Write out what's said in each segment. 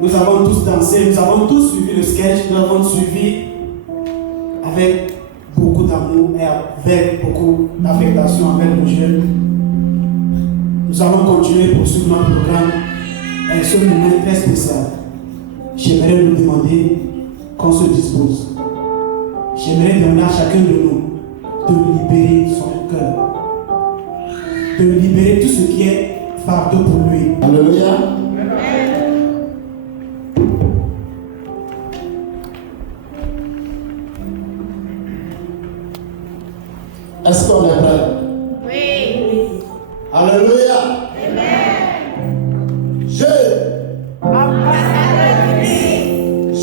Nous avons tous dansé, nous avons tous suivi le sketch, nous avons suivi avec beaucoup d'amour et avec beaucoup d'affectation avec nos jeunes. Nous allons continuer pour suivre notre programme et ce moment très spécial. J'aimerais nous demander qu'on se dispose. J'aimerais demander à chacun de nous de libérer son cœur, de libérer tout ce qui est fardeau pour lui. Alléluia. Est-ce qu'on est prêt? Oui. Alléluia. Amen. Je. Ambassadeur du Christ.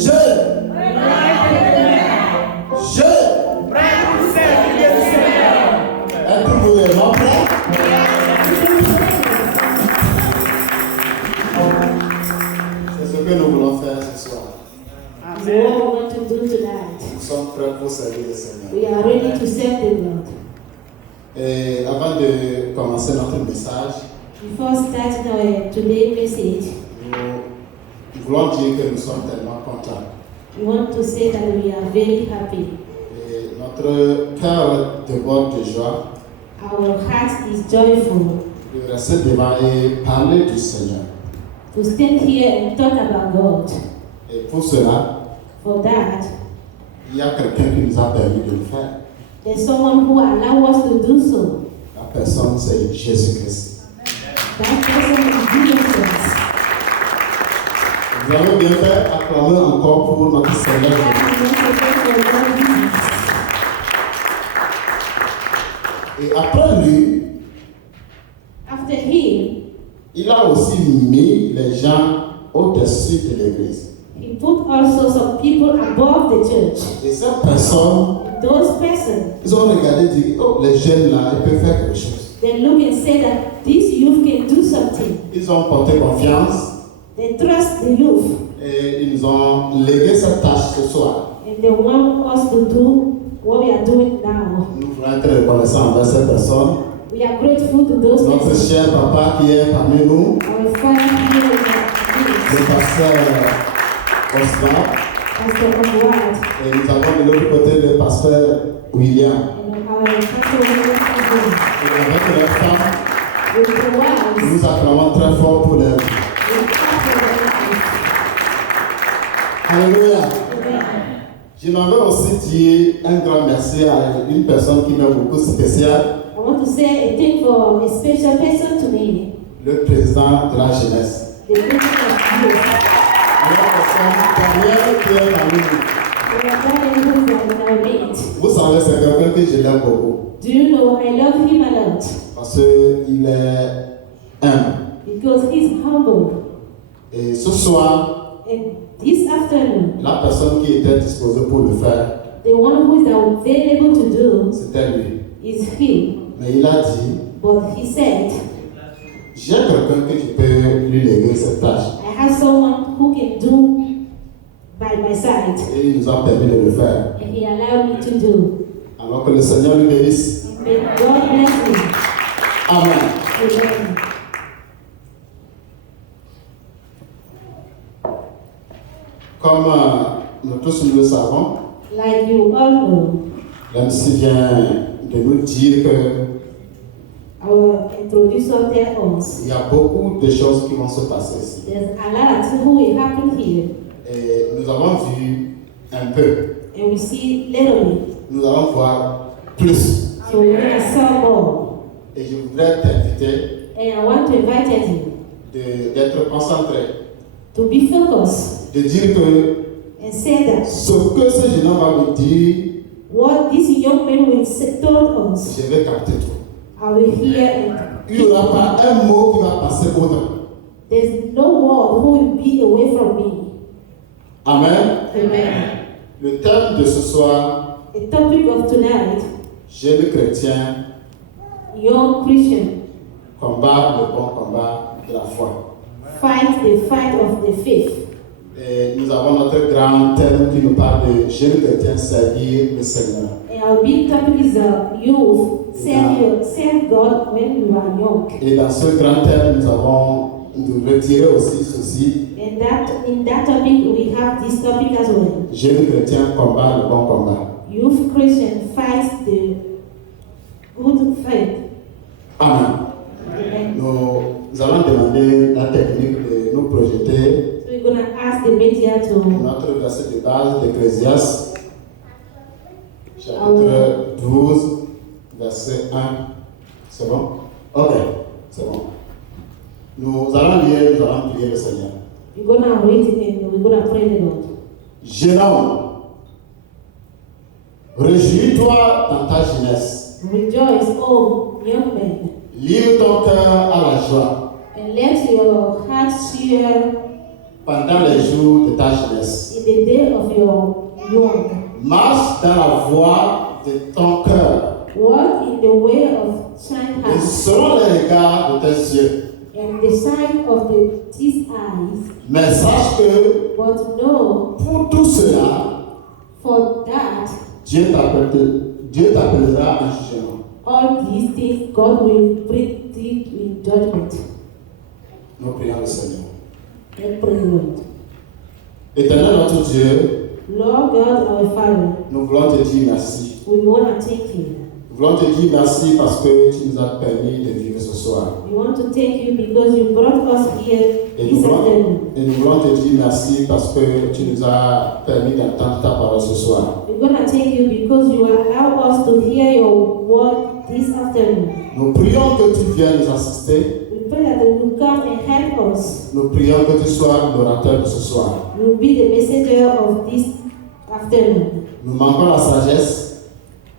Je. Prêt pour servir le Seigneur. Êtes-vous vraiment prêts? C'est ce que nous voulons faire ce soir. What we want to do tonight. Nous sommes prêts pour servir le Seigneur. We are ready to serve the Lord. Et avant de commencer notre message, Before starting our today's message, nous voulons dire que nous sommes tellement contents. we want to say that we are very happy. Et notre cœur déborde de joie Our heart is joyful de rester devant et parler du Seigneur. to stand here and talk about God. Et pour cela, For that, il y a quelqu'un qui nous a permis de le faire. there's someone who allows us to do so. La personne, c'est Jésus-Christ. That person is Jesus Christ. Nous allons bien faire acclamer encore pour notre Seigneur. That is also for Lord Jesus. Et après lui, After him, il a aussi mis les gens au-dessus de l'Église. he put also some people above the church. Et ces personnes, Those persons, ils ont regardé et dit, oh, les jeunes là, ils peuvent faire quelque chose. they look and say that this youth can do something. Ils ont porté confiance They trust the youth et ils nous ont légué cette tâche ce soir. and they want us to do what we are doing now. Nous voulons être reconnaissants envers ces personnes. We are grateful to those Notre persons. cher papa qui est parmi nous, Our father here in le the pasteur Oscar, Pastor Omwad, et nous avons de l'autre côté le pasteur William. and our pastor William, Et avec leur femme, with the wives, nous acclamons très fort pour leur vie. we clap for their Alléluia. lives. Amen. Je m'avais aussi dit un grand merci à une personne qui m'est beaucoup spéciale, I want to say a thing for a special person to me, le président de la jeunesse. the president of youth. La personne dernière qui est parmi nous. We are very good in our midst. Vous savez, c'est quelqu'un que je l'aime beaucoup. Do you know I love him a lot? Parce qu'il est humble. Because he's humble. Et ce soir, And this afternoon, la personne qui était disposée pour le faire, the one who is available to do c'était lui. is him. Mais il a dit, But he said, j'ai quelqu'un que je peux lui léguer cette tâche. I have someone who can do by my side. Et il nous a permis de le faire. And he allowed me to do. Alors que le Seigneur lui bénisse. May God bless me. Amen. Amen. Comme nous tous nous le savons, Like you all know, l'MC vient de nous dire que our introducer tell us il y a beaucoup de choses qui vont se passer ici. there's a lot who will happen here. Et nous avons vu un peu. And we see little. Nous allons voir plus. So we're going to saw more. Et je voudrais t'inviter And I want to invite you d'être concentré. to be focused De dire que and say that ce que ce jeune homme va me dire, what this young man will say told us, je vais capter tout. I will hear and Il n'y aura pas un mot qui va passer autant. there's no word who will be away from me. Amen. Amen. Le thème de ce soir, The topic of tonight, jeune chrétien, young Christian, combat le bon combat de la foi. fight the fight of the faith. Et nous avons notre grand thème qui nous parle de jeune chrétien servir le Seigneur. And our big topic is youth, serve God when you are young. Et dans ce grand thème, nous avons de retirer aussi ceci. And in that topic, we have this topic as well. Jeunes chrétiens combattent le bon combat. Youth Christian fights the good fight. Amen. Amen. Nous allons demander la technique de nous projeter So we're going to ask the media to notre verset de base d'Ecclésiaste, chapitre 12, verset 1. C'est bon? Ok, c'est bon. Nous allons lire, nous allons prier le Seigneur. we're going to read it and we're going to pray the Lord. Jeune homme, réjouis-toi dans ta jeunesse. Rejoice, oh young men, Livre ton cœur à la joie and let your heart cheer pendant les jours de ta jeunesse. in the day of your young. Marche dans la voie de ton cœur. Walk in the way of shine Et heart selon les regards de tes yeux. and the sign of these eyes. Mais sache que But know pour tout cela, for that Dieu t'appellera un jugement. all these things God will bring thee in judgment. Nous prions le Seigneur. And pray, Lord. Éternel notre Dieu, Lord God, our Father, nous voulons te dire merci. we want to thank you. Nous voulons te dire merci parce que tu nous as permis de vivre ce soir. We want to thank you because you brought us here Et this afternoon. nous voulons te dire merci parce que tu nous as permis d'entendre ta parole ce soir. We're going to thank you because you allow us to hear your word this afternoon. Nous prions que tu viennes nous assister. We pray that you will come and help us. Nous prions que tu sois l'orateur de ce soir. You will be the messenger of this afternoon. Nous manquons la sagesse,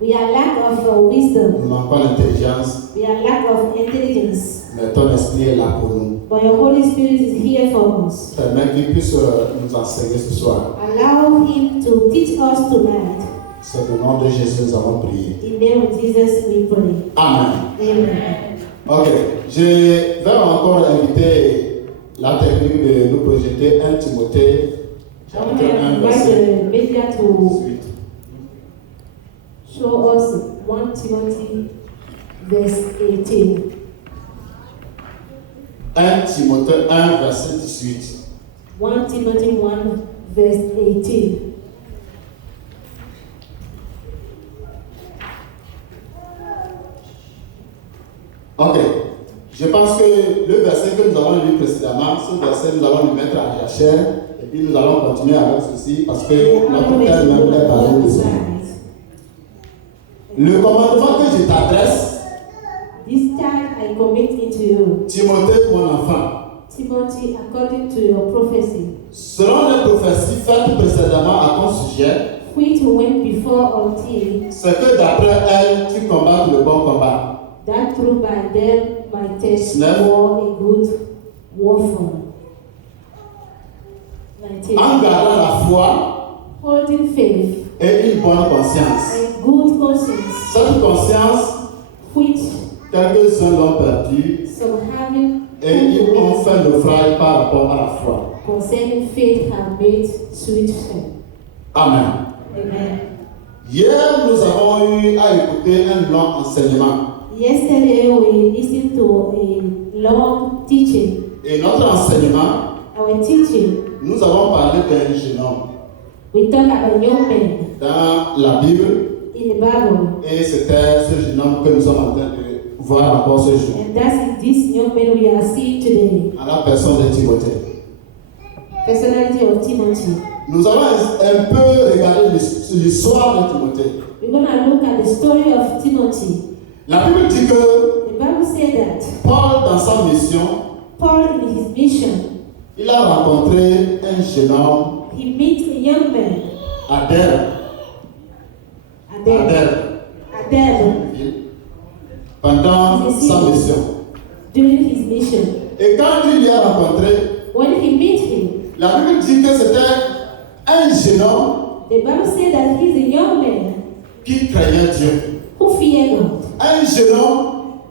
We are lack of wisdom. nous manquons l'intelligence, We are lack of intelligence. mais ton esprit est là pour nous. But your Holy Spirit is here for us. Permets qu'il puisse nous enseigner ce soir. Allow Him to teach us tonight. C'est au nom de Jésus nous avons prié. In the name of Jesus we pray. Amen. Amen. Ok, je vais encore inviter la technique de nous projeter 1 Timothée, I want chapitre to 1, invite verset the media to 18. show us 1 Timothy verse 18. 1 Timothée 1, verset 18. 1 Timothy 1 verse 18. Ok, je pense que le verset que nous avons lu précédemment, ce verset nous allons le mettre à Jachère et puis nous allons continuer avec ceci parce que notre thème même est basé dessus. Le commandement que je t'adresse, This time I commit into you, Timothée, mon enfant, Timothy, according to your prophecy, selon les prophéties faites précédemment à ton sujet, which went before until c'est que d'après elles, tu combattes le bon combat. that through by them my test Never. war a good warfare. 19. En gardant la foi Holding faith et une bonne conscience. and good conscience, Cette conscience, which quelques-uns l'ont perdue some having et ils ont fait naufrage par rapport à la foi. concerning faith have made sweet faith. Amen. Amen. Hier, nous avons eu à écouter un long enseignement. Yesterday we listened to a long teaching. Et notre enseignement, Our teaching, nous avons parlé d'un jeune homme we talk about young men dans la Bible. in the Bible. Et c'était ce jeune homme que nous sommes en train de voir encore ce jour. And that's this young man we are seeing today. À la personne de Timothée. Personality of Timothy. Nous allons un peu regarder l'histoire de Timothée. We're going to look at the story of Timothy. La Bible dit que The Bible said that Paul, dans sa mission, Paul, in his mission, il a rencontré un jeune homme he meets a young man, à Derbe, pendant sa mission. during his mission. Et quand il l'y a rencontré, When he met him, la Bible dit que c'était un jeune homme the Bible said that he's a young man qui craignait Dieu. who feared God. Un jeune homme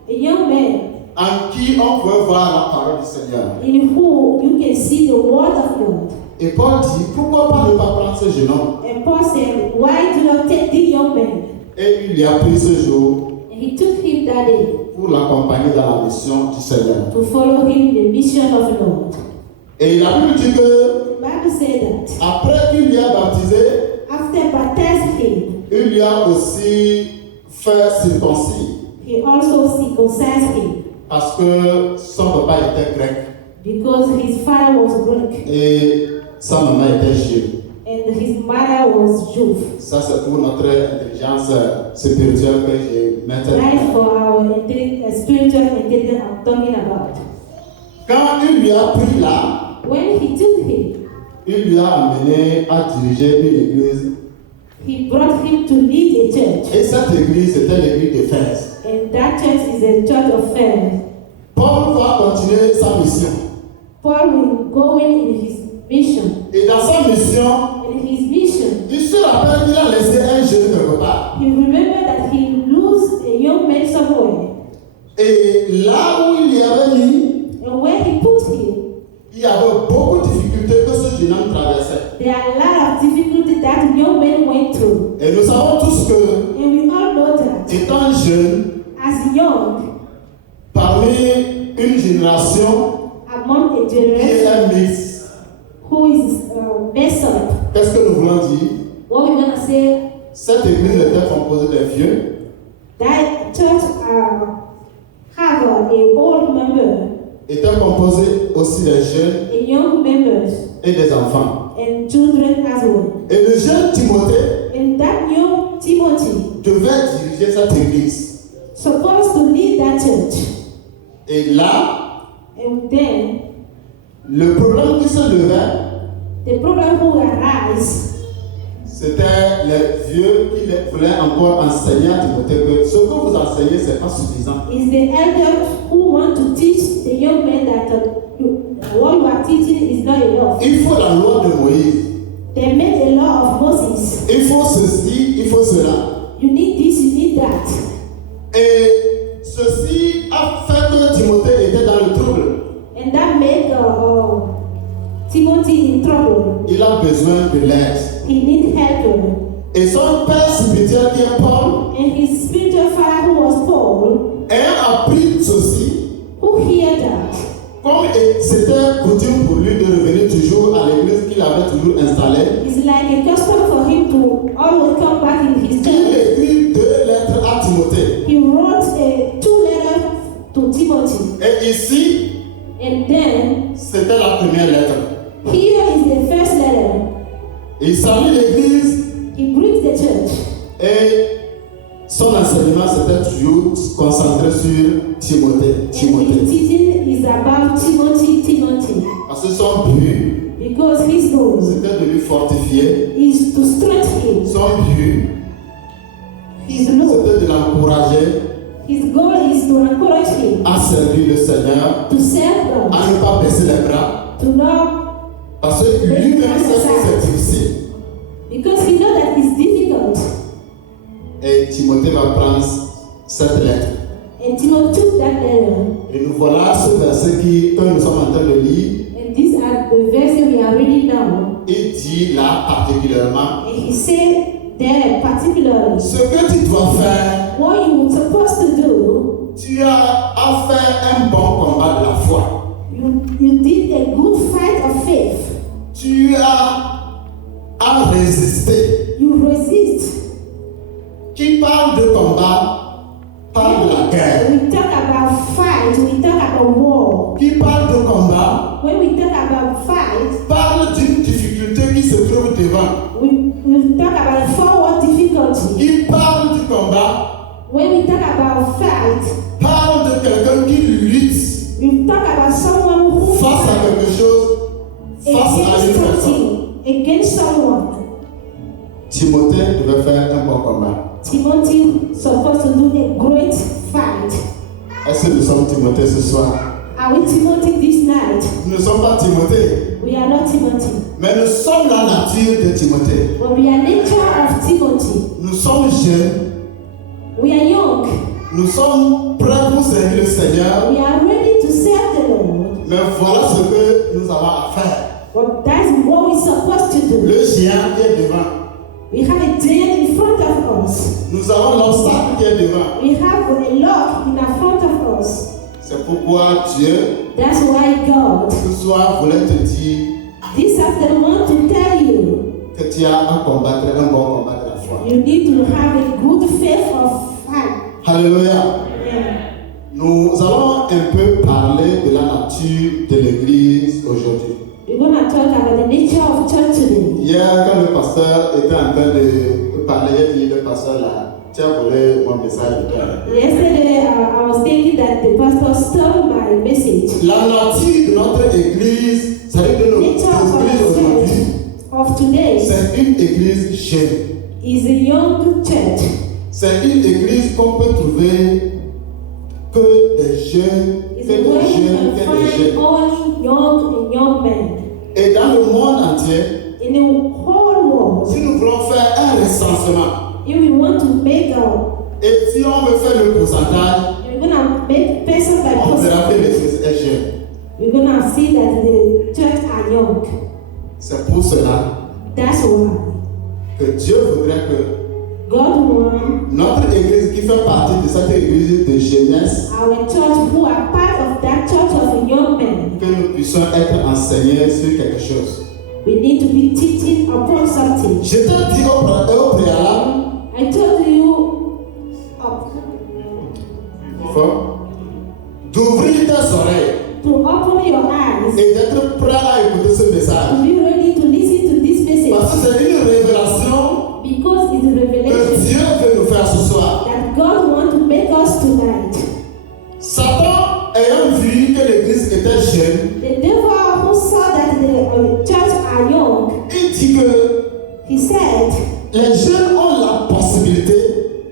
A young man en qui on pouvait voir la parole du Seigneur. in who you can see the word of God. Et Paul dit, pourquoi pas ne pas prendre ce jeune homme? And Paul said, why do not take this young man? Et il y a pris ce jour And he took him that day. pour l'accompagner dans la mission du Seigneur. to follow him in the mission of the Lord. Et la Bible dit que The Bible said that après qu'il l'y a baptisé, after baptizing him, il lui a aussi fait circoncis he also circumcised him parce que son papa était grec because his father was Greek et sa maman était juive. and his mother was Jew. Ça, c'est pour notre intelligence spirituelle que j'ai That is maintenant. for our spiritual intelligence I'm talking about. Quand il lui a pris là, When he took him, il lui a amené à diriger une église. he brought him to lead a church. Et cette église, c'était l'église d'Éphèse. And that church is a church of faith. Paul va continuer sa mission. Paul will go in his mission. Et dans sa mission, In his mission, il se rappelle qu'il a laissé un jeune quelque part. he remembered that he lost a young man somewhere. Et là où il y avait mis, And where he put him, il y avait beaucoup de difficultés que ce jeune homme traversait. there are a lot of difficulties that young man went through. Et nous savons tous que, And we all know that étant jeune, as young, parmi une génération among a qui est generation un mix, who is messed up, qu'est-ce que nous voulons dire? what we're going to say, Cette église était composée des vieux, that church have a old member, était composée aussi des jeunes a young members, et des enfants. and children as well. Et le jeune Timothée And that young Timothy devait diriger cette église. supposed to lead that church. Et là, And then le problème qui se levait, the problem who arise, c'était les vieux qui voulaient encore enseigner à Timothée que ce que vous enseignez, ce n'est pas suffisant. is the elders who want to teach the young men that what you are teaching is not enough. Il faut la loi de Moïse. They made a law of Moses. Il faut ceci, il faut cela. You need this, you need that. Et ceci a fait que Timothée était dans le trouble. And that made Timothy in trouble. Il a besoin de l'aide. He need help. Et son père spirituel qui est Paul, And his spiritual father who was Paul, ayant appris ceci, who heard that, comme c'était coutume pour lui de revenir toujours à l'église qu'il avait toujours installée, it's like a custom for him to always come back in his il church. écrit 2 lettres à Timothée. He wrote 2 letters to Timothy. Et ici, And then, c'était la première lettre. here is the first letter. Il salue l'église He greets the church. et son enseignement s'était toujours concentré sur Timothée. And his teaching is about Timothy. Parce que son but, Because his goal c'était de lui fortifier. is to strengthen him. Son but, His law. c'était de l'encourager His goal is to encourage him à servir le Seigneur, to serve God, à ne pas baisser les bras. to not, Parce que lui-même sait que c'est difficile. because he knows that it's difficult. Et Timothée va prendre cette lettre. And Timothy took that letter. Et nous voilà ce verset que nous sommes en train de lire. And these are the verses we are reading now. Il dit là particulièrement, And he said there particularly, ce que tu dois faire, what you were supposed to do, tu as à faire un bon combat de la foi. you did a good fight of faith. Tu as à résister. You resist. Qui parle de combat, parle de la guerre. We talk about fight, we talk about war. Qui parle de combat, When we talk about fight, parle d'une difficulté qui se trouve devant. we talk about forward difficulty. Qui parle du combat, When we talk about fight, parle de quelqu'un qui lutte we talk about someone who face à fight quelque chose, face à une against personne. something, against someone. Timothée devait faire un bon combat. Timothy supposed to do a great fight. Est-ce que nous sommes Timothée ce soir? Are we Timothy this night? Nous ne sommes pas Timothée, We are not Timothy. mais nous sommes la nature de Timothée. But we are nature of Timothy. Nous sommes jeunes, We are young. nous sommes prêts pour servir le Seigneur, We are ready to serve the Lord. mais voilà ce que nous avons à faire. But that's what we're supposed to do. Le géant qui est devant, We have a giant in front of us. Nous avons l'obstacle qui est devant. We have a lock in front of us. C'est pourquoi Dieu, That's why God, ce soir, voulait te dire this afternoon, to tell you, que tu as à combattre un bon combat de la foi. you need to have a good faith of fight. Alléluia. Yeah. Nous allons un peu parler de la nature de l'église aujourd'hui. We're going to talk about the nature of church today. Hier, quand le pasteur était en train de parler, il dit, le pasteur là, tu as volé mon message de toi. Yesterday, I was thinking that the pastor stole my message. La nature de notre église, c'est-à-dire de notre Nature of église our aujourd'hui, church of today c'est une église jeune. is a young church. C'est une église qu'on peut trouver que des jeunes, It's que a des way jeunes, you que can des find jeunes. only young and young men. Et dans le monde entier, In the whole world, si nous voulons faire un recensement, if we want to make our, et si on veut faire le pourcentage, we're going to make person by on verra que person, l'église est jeune. we're going to see that the church are young. C'est pour cela That's why que Dieu voudrait que God wants notre église qui fait partie de cette église de jeunesse, our church who are part of that church of young men. que nous puissions être enseignés sur quelque chose. We need to be teaching upon something. Je te dis au préalable, I told you d'ouvrir tes oreilles to open your eyes, et d'être prêt à écouter ce to message. be ready to listen to this Parce message, que c'est une révélation because it's a que revelation Dieu veut nous faire ce soir. that God wants to make us tonight. Satan, ayant vu que l'église était jeune, The devil who saw that the church are young, il dit que he said, les jeunes ont la possibilité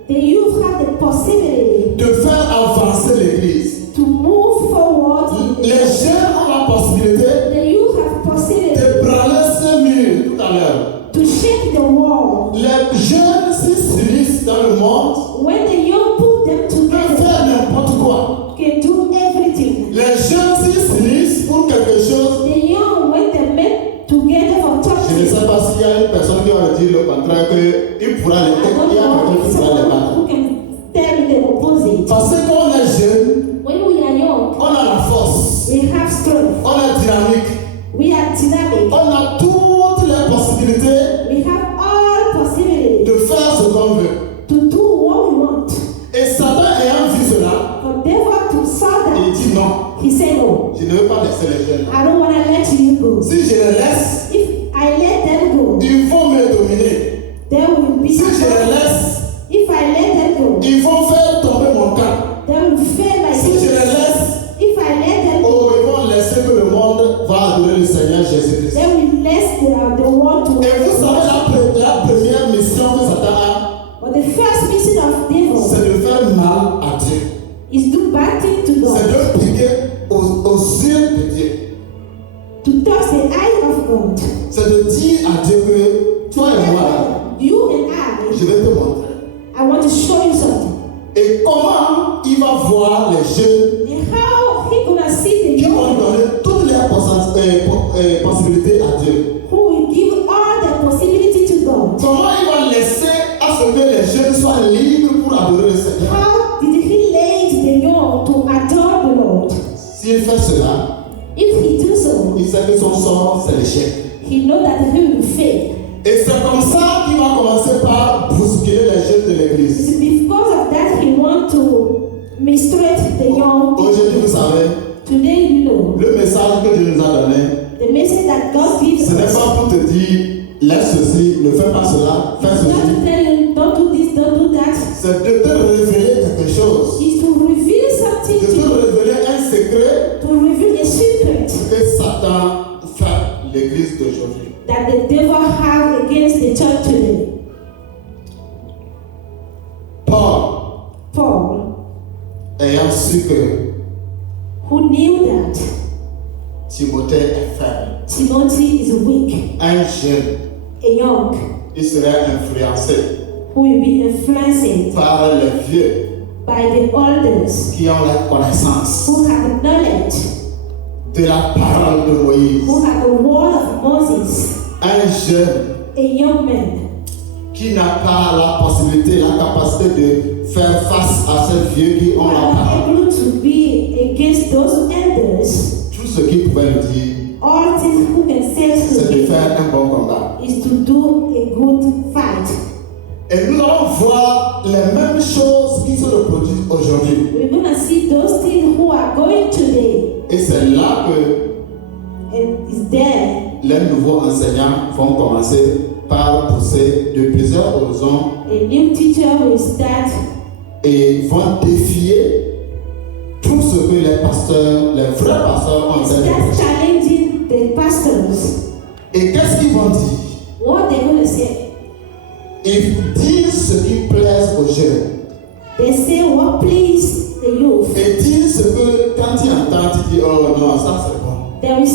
the youth have the possibility de faire avancer l'église. to move forward. Les jeunes ont la possibilité The youth have possibility de branler ce mur tout à l'heure. to shake the wall. Les jeunes s'unissent dans le monde, When the young put them peuvent together, faire n'importe quoi. can do everything. Les jeunes s'unissent pour quelque chose. The young, when they met together for Je ne something, sais pas s'il y a une personne qui va dire le contraire, qu'il pourra les I don't il y a know quelqu'un if qui pourra les someone battre. who can tell me the opposite. Parce que quand on est jeune, When we are young, on a la force, we have strength, on est dynamique, we are dynamic, on a toutes les possibilités we have all possibilities de faire ce qu'on veut. to do what we want. Et Satan ayant vu cela, For devil to saw il that, dit non, he said, no, je ne veux pas laisser les jeunes. I don't want to let you go. Si je les laisse, If I let them go, ils vont me dominer. there will be Si je les laisse, if I let them go, ils vont faire tomber mon camp. they will fail my Si je les business. laisse, If I let them go, oh, ils vont laisser que le monde va adorer le Seigneur Jésus-Christ. they will less the world to. Et vous savez, la première mission que Satan a, But the first mission of devil c'est de faire mal à Dieu. is to back thing to C'est God, de piquer aux yeux de Dieu. to touch the eye of God. C'est de dire à Dieu que toi et moi, You and je vais te montrer. I want to show you something. Et comment il va voir les jeunes And how he gonna see the qui vont young donner toutes les possibilités à Dieu. who will give all the possibility to God? Comment il va laisser à ce que les jeunes soient libres pour adorer le Seigneur? How did he lead the young to adore the Lord? S'il fait cela, If he do so, il sait que son sort, c'est l'échec. he know that he will fail. Et c'est comme ça qu'il va commencer par bousculer les jeunes de l'église. It's because of that he want to mistreat the young Aujourd'hui, vous people. savez, Today, you know, le message que Dieu nous a donné, the message that God gives ce n'est us. pas pour te dire, laisse ceci, ne fais pas cela, fais It's not ceci. to tell you, don't do this, don't do that. C'est de te révéler quelque chose. It's to reveal De something te to you, révéler un secret to reveal a secret que Satan fait l'église d'aujourd'hui. that the devil has against the church today. Paul, Ayant su que who knew that Timothée est faible, Timothy is weak, un jeune, a young, il serait influencé who will be influenced par les vieux by the elders, qui ont la connaissance who have knowledge, de la parole de Moïse. who have the word of Moses, Un jeune a young man qui n'a pas la possibilité, la capacité de faire face à ces vieux qui ont la parole. able to be against those elders. Tout ce qu'il pouvait lui dire, All things who can say c'est to de him faire un bon combat. is to do a good fight. Et nous allons voir les mêmes choses qui se reproduisent aujourd'hui. We're going to see those things who are going today. Et c'est là que And it's there. les nouveaux enseignants vont commencer par pousser de plusieurs horizons A new teacher will start et vont défier tout ce que les pasteurs, les vrais pasteurs ont enseigné. challenging the pastors. Et qu'est-ce qu'ils vont dire? What they're going to say? Ils disent ce qui plaise aux jeunes. They say what please the youth. Et disent ce que quand tu entends, tu dis oh non, ça c'est bon. They will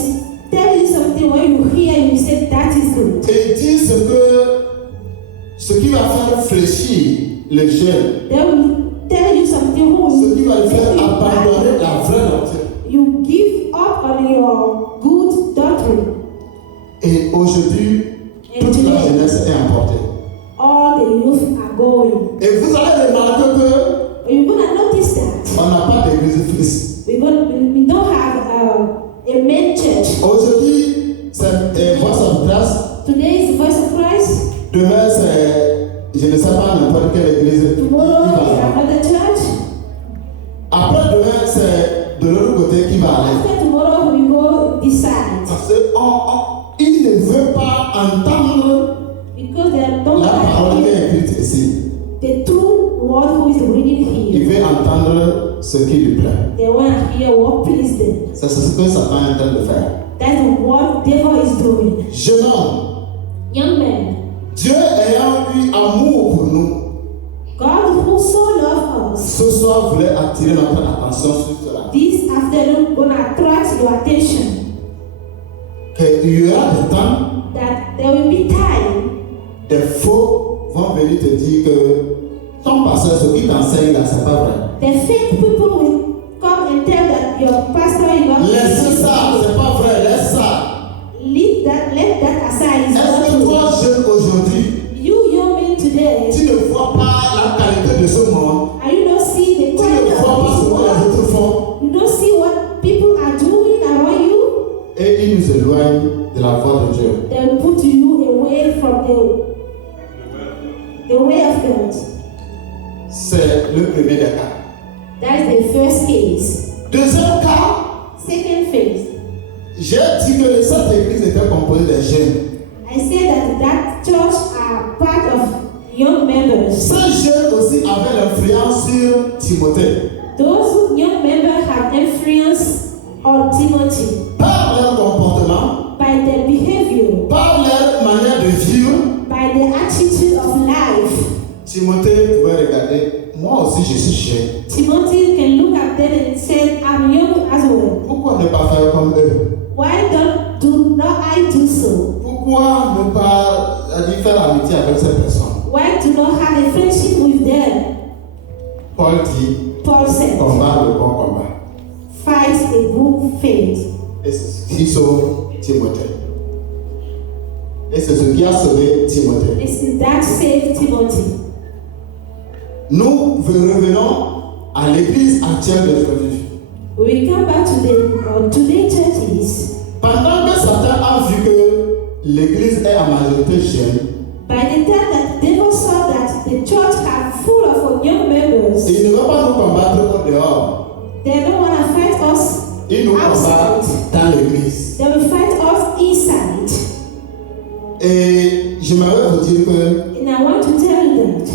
tell you something when you hear you say that is good. Et disent ce qui va faire fléchir les jeunes. They will tell you something who Ce will qui va le faire make you abandonner bad. la vraie doctrine. You give up on your good doctrine. Et aujourd'hui, toute la jeunesse est emportée. All the youth are going. Et vous allez remarquer que You're gonna notice that on n'a pas d'église fixe. we don't have a main church. Aujourd'hui, c'est Voice of Christ. Today is the voice of Christ. Demain, c'est, je ne sais pas n'importe quelle église. Tomorrow is another church. Après demain, c'est de l'autre côté qui va aller. After tomorrow we go decide. Parce qu'il ne veut pas entendre Because they don't la parole qui like est écrite ici. the true word who is reading Il here. veut entendre ce qui lui plaît. They want to hear what please them. C'est ce que Satan est en train de faire. That's what devil is doing. Jeune homme, Young man, Dieu ayant eu amour pour nous, God who so loved us, ce soir voulait attirer notre attention sur cela. this afternoon gonna attract your attention Qu'il y aura des temps, that there will be time des faux vont venir te dire que ton pasteur, ce qu'il t'enseigne là, c'est pas vrai. the fake people will come and tell that your pastor is not Laissez ça, c'est pas vrai, laisse ça. let that aside. It's Est-ce not que true. toi, jeune aujourd'hui, You young men today, tu ne vois pas la qualité de ce monde? are you not see the Tu ne quality vois pas ce of que this les world? autres font? You don't see what people are doing around you. Et ils nous éloignent de la voie de Dieu. They will put you away from the way of God. C'est le premier des cas. That is the first case. Deuxième cas, Second phase. j'ai dit que cette église était composée des jeunes. I said that church are part of young members. Ces jeunes aussi avaient l'influence sur Timothée. Those young members have influence on Timothy Par leur comportement, by their behavior, par leur manière de vivre, by their attitude of life. Timothée pouvait regarder, moi aussi je suis jeune. Timothy can look at them and say, I'm young as well. Pourquoi ne pas faire comme eux? Why do not I do so? Pourquoi ne pas faire amitié avec ces personnes? Why do not have a friendship with them? Paul dit, Paul said, combat le bon combat. fight a good fight. Et c'est ce qui sauve Timothée. Et c'est ce qui a sauvé Timothée. It's that saved Timothy. Nous revenons à l'église actuelle d'aujourd'hui. We come back to today churches. Pendant que Satan a vu que l'église est en majorité jeune, By the time that the devil saw that the church are full of young members, il ne va pas nous combattre au dehors. they don't want to fight us Il nous combat outside. dans l'église. They will fight us inside. Et j'aimerais vous dire que And I want to tell you that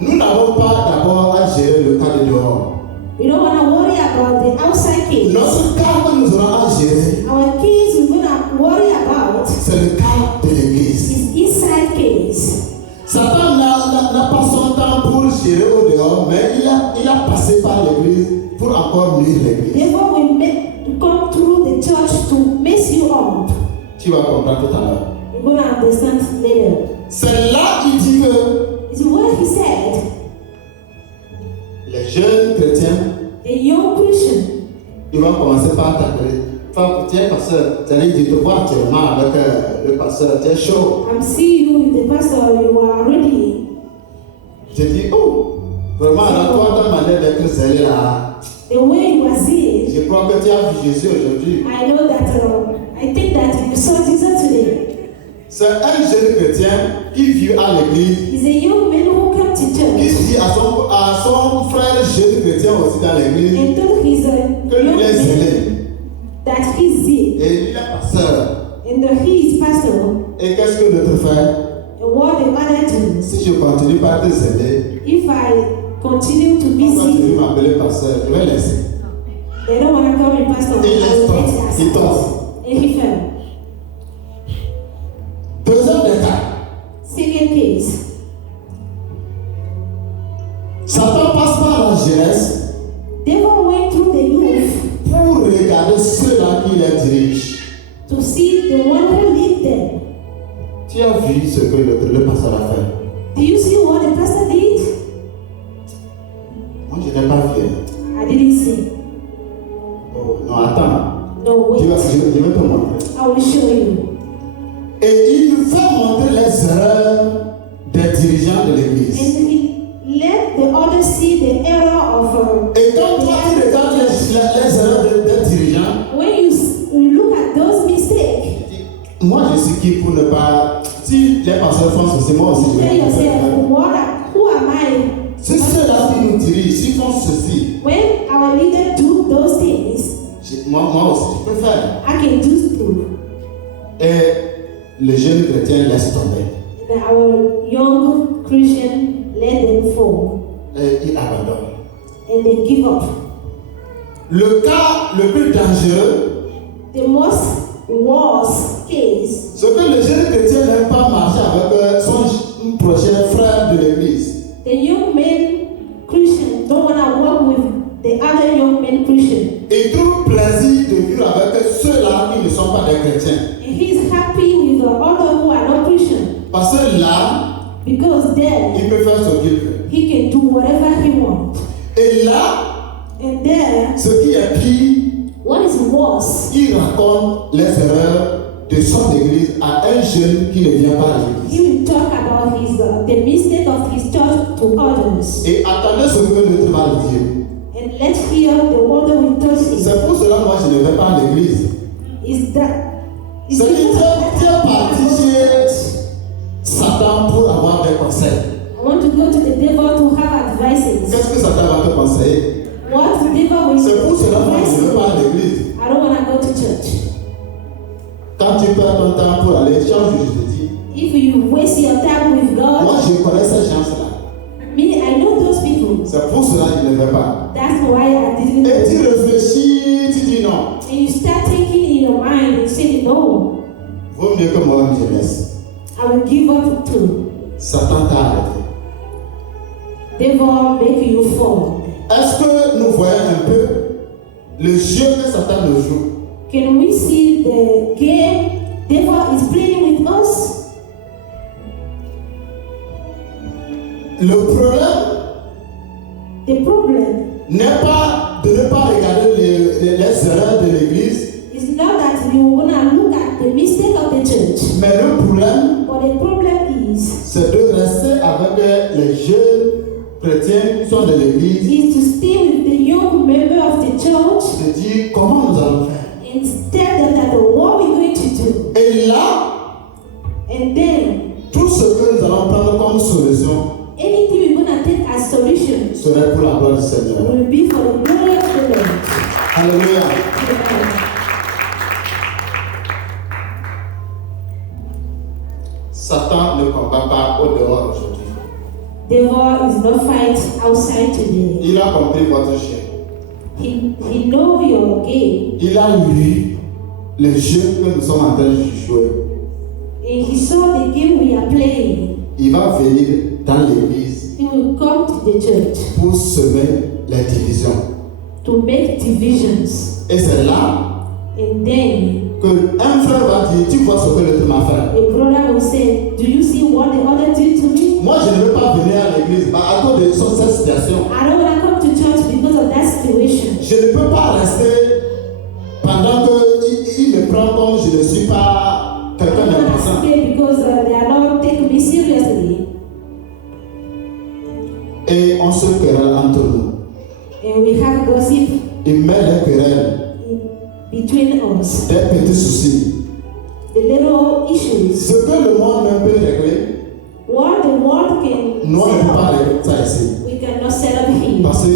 nous n'avons pas d'abord à gérer le cas de dehors. we don't want to worry about the outside kids. Notre cas que nous aurons à gérer, Our kids we're going to worry about c'est le cas de l'église. is inside kids. Satan n'a pas son temps pour gérer au dehors, mais il a passé par l'église pour encore nuire l'église. Devil will come through the church to mess you up. Tu vas comprendre tout à l'heure. You're going to understand later. C'est là qu'il dit que It's what he said. les jeunes chrétiens, The young Christian, ils vont commencer par t'appeler tiens, pasteur, tu allais te voir actuellement avec le pasteur, tu es chaud. I'm seeing you with the pastor, you are ready. Je dis, oh, vraiment, alors toi, ta manière d'être zélé là, The way you are seeing, je crois que tu as vu Jésus aujourd'hui. I know that, I think that you saw Jesus today. C'est un jeune chrétien qui vit à l'église, He's a young man who came to qui church dit à son frère jeune chrétien aussi dans l'église and told his que young lui est man zélé. that he's zeal. Et il est pasteur. And he is pastor. Et qu'est-ce que notre frère? And what the other do? Si je continue par te zéler, If I continue to be pourquoi tu veux zeal, m'appeler pasteur? Je vais laisser. they don't want to call me pastor. Et il I will tombe. get Il it tombe. and he fell. Deuxième détail. Second case. Satan passe par la jeunesse Devil went through the youth pour regarder ceux-là qui les dirigent. to see the one who lead them. Tu as vu ce que le pasteur a fait? Do you see what the pastor did? Moi, je n'ai pas vu. I didn't see. Oh, non, attends. No, Je wait. vais te montrer. I will show you. Et il nous fait montrer les erreurs des dirigeants de And l'église. he let the others see the error of. Et quand toi, tu regardes les erreurs des dirigeants, When you look at those mistakes, moi, je suis qui pour ne pas. Si les pasteurs font ceci, moi aussi, je tell vais le yourself, faire. who am I? Si ceux-là qui nous dirigent, s'ils font ceci, When our leader do those things, moi aussi, je peux faire. I can do too. Et les jeunes chrétiens laissent tomber. Then our young Christian let them fall Et ils abandonnent. and they give up. Le cas le plus dangereux, The most worst case, c'est que le jeune chrétien n'aime pas marcher avec son prochain frère de l'église. the young men Christian don't want to work with the other young men Christian. Il trouve plaisir de vivre avec ceux-là qui ne sont pas des chrétiens. And he's happy with the other who are not Christian Parce que là, because then il peut faire ce qu'il veut. he can do whatever he wants. Et là, And there, ce qui est pire, what is worse, il raconte les erreurs de son église à un jeune qui ne vient pas à l'église. he will talk about the mistake of his church to others. Et attendez ce que l'autre va le dire. And let's hear the other will tell him. C'est pour cela que moi je ne vais pas à l'église. Is that is C'est because que tu es parti chez Satan pour avoir des conseils. I want to go to the devil to have advices. Qu'est-ce que Satan va te conseiller? What the devil will C'est pour cela que moi je ne vais pas à advise me. l'église. I don't want to go to church. Quand tu perds ton temps pour aller, change, je te dis. If you waste your time with Moi God, je connais ces gens-là. me, I know those people. C'est pour cela que je ne vais pas. That's why I didn't. Et tu réfléchis, tu dis non. And you start thinking in your mind and say, no, Vaut mieux que moi je laisse. I will give up too. Satan t'a arrêté. Devil make you fall. Est-ce que nous voyons un peu le jeu que Satan nous joue? Can we see the game devil is playing with us? Le problème The problem n'est pas de ne pas regarder les erreurs de l'église, is not that you wanna look at the mistake of the church, mais le problème, but the problem is c'est de rester avec les jeunes chrétiens qui sont de l'église, to stay with the young member of the church de dire comment nous allons faire. and tell them that what we're going to do. Et là, And then tout ce que nous allons prendre comme solution anything we're gonna take as solution serait pour la gloire du Seigneur. will be for the glory of the Lord. Alléluia. Amen. Satan ne combat pas au dehors aujourd'hui. Devil is not fight outside today. Il a compris votre jeu. He know your game. Il a lu le jeu que nous sommes en train de jouer. And he saw the game we are playing. Il va venir dans l'église He will come to the church pour semer les divisions. to make divisions. Et c'est là And then que un frère va dire, tu vois ce que l'autre m'a fait. a brother will say, do you see what the other did to me? Moi, je ne veux pas venir à l'église à cause de cette situation. I don't want to come to church because of that situation. Je ne peux pas rester pendant qu'il me prend comme je ne suis pas quelqu'un d'important. Because they are not taking me seriously. Et on se querelle entre nous. And we have gossip Il met les querelles, between us. des petits soucis. The little issues. Ce que le monde même peut régler, What the world can nous on ne peut pas settle, régler ça ici. we cannot settle here. Parce que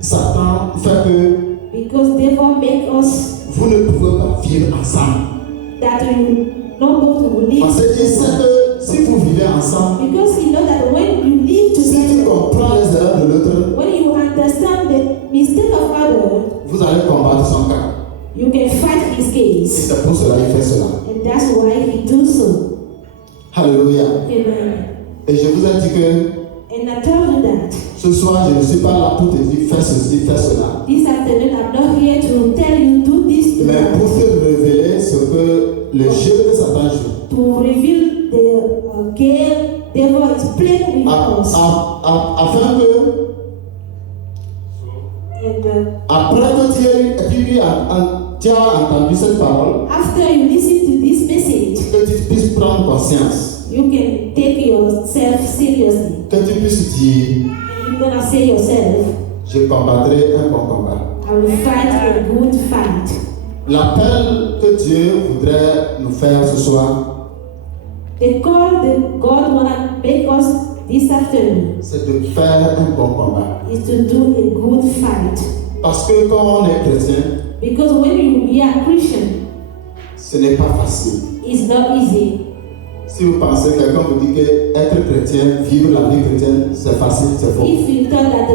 Satan fait que Because devil make us vous ne pouvez pas vivre ensemble. that we not go to live Parce qu'il sait together. que si vous vivez ensemble, Because he know that when you live si tu together, comprends les erreurs de l'autre, when you understand the mistake of others, vous allez combattre son cas. you can fight his Et case. c'est pour cela qu'il fait cela. And that's why he do so. Alléluia. Amen. Et je vous ai dit que And I told you that ce soir, je ne suis pas là pour te dire fais ceci, fais cela. this afternoon I'm not here to tell you do this, do Mais that. pour te révéler ce que le jeu que Satan joue. To reveal the game devil is playing with us. Afin que, And après que tu as entendu cette parole, after you listen to this message, que tu puisses prendre conscience, you can take yourself seriously. que tu puisses dire, You're gonna say yourself, je combattrai un bon combat. I will fight a good fight. L'appel que Dieu voudrait nous faire ce soir, The call that God wanna make us this afternoon c'est de faire un bon combat. is to do a good fight. Parce que quand on est chrétien, Because when you are Christian, ce n'est pas facile. it's not easy. Si vous pensez, quelqu'un vous dit que être chrétien, vivre la vie chrétienne, c'est facile, c'est faux. If you thought that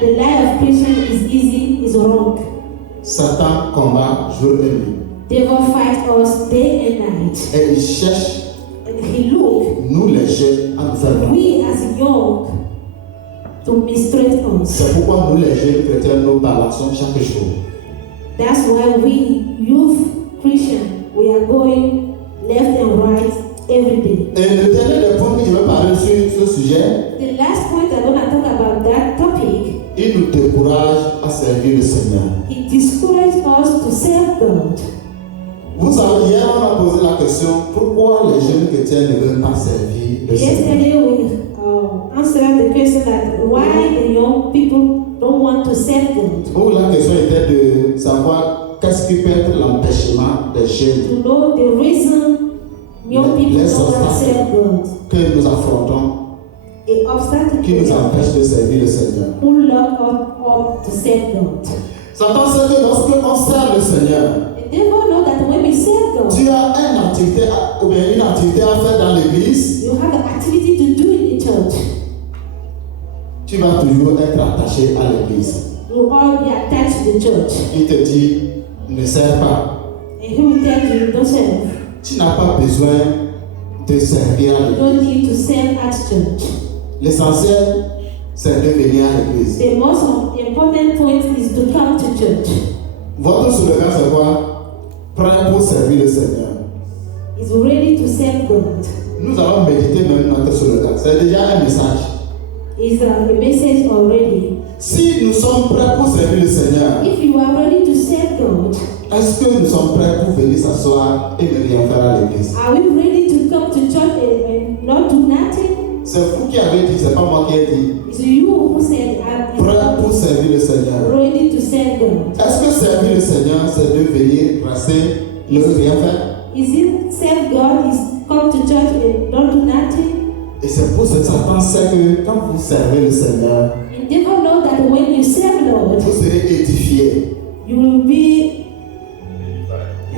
the life of Christian is easy, is wrong. Satan combat jour et nuit. Devil fight us day and night. Et il cherche, And he look, nous les jeunes, à nous faire mal. we as young, to mistreat us. C'est pourquoi nous les jeunes chrétiens, nous balançons chaque jour. That's why we youth Christian, we are going left and right every day. Et le dernier des points que je vais parler sur ce sujet, The last point I'm going to talk about that topic, il nous décourage à servir le Seigneur. it discourages us to serve God. Vous savez, hier on a posé la question, pourquoi les jeunes chrétiens ne veulent pas servir le Seigneur? Yesterday we answered the question that why the young people don't want to serve God. Où la question était de savoir qu'est-ce qui peut être l'empêchement des jeunes To know the reason young people Les don't want to serve God. que nous affrontons A obstacle qui nous empêche de servir le Seigneur. who lock us up to serve God. Satan sait que lorsque on sert le Seigneur, The devil know that when we serve God, tu as une activité à faire dans l'église, you have an activity to do in the church. tu vas toujours être attaché à l'église. You will all be attached to the church. Il te dit, ne sers pas. And he will tell you, don't serve. Tu n'as pas besoin de servir à You l'église. don't need to serve at church. L'essentiel, c'est de venir à l'église. The most important point is to come to church. Votre slogan, c'est quoi? Prêt pour servir le Seigneur. Is ready to serve God. Nous allons méditer même notre slogan. C'est déjà un message. Is a message already. Si nous sommes prêts pour servir le Seigneur, If you are ready to serve God, est-ce que nous sommes prêts pour venir s'asseoir et ne rien faire à l'église? are we ready to come to church and not do nothing? C'est vous qui avez dit, c'est pas moi qui ai dit. It's you who said, Prêt pour I'm servir le Seigneur. ready to serve God. Est-ce que servir le Seigneur, c'est de venir rester, ne rien faire? Is it serve God? Is come to church and don't do nothing? Et c'est pour ça que Satan sait que quand vous servez le Seigneur, And devil know that when you serve Lord, vous serez édifiés you will be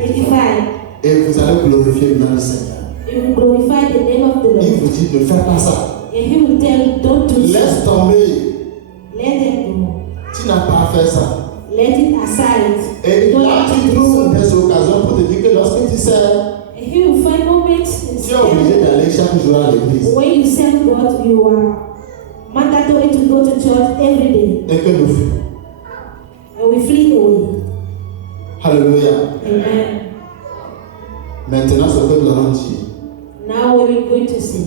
edified. et vous allez glorifier le nom du Seigneur. You will glorify the name of the Il Lord. vous dit ne fais pas ça. And he will tell you, don't do so. Laisse tomber. Let them go. Tu n'as pas à faire ça. Let it aside. Et Don't là, have tu to do trouves so. des occasions pour te dire que lorsque tu sers, And he will find moments and tu es obligé spend. d'aller chaque jour à l'église. When you serve God, you are mandatory to go to church every day. Et que nous And we flee away. Alléluia. Amen. Maintenant, ce que nous allons dire, Now what we're going to see,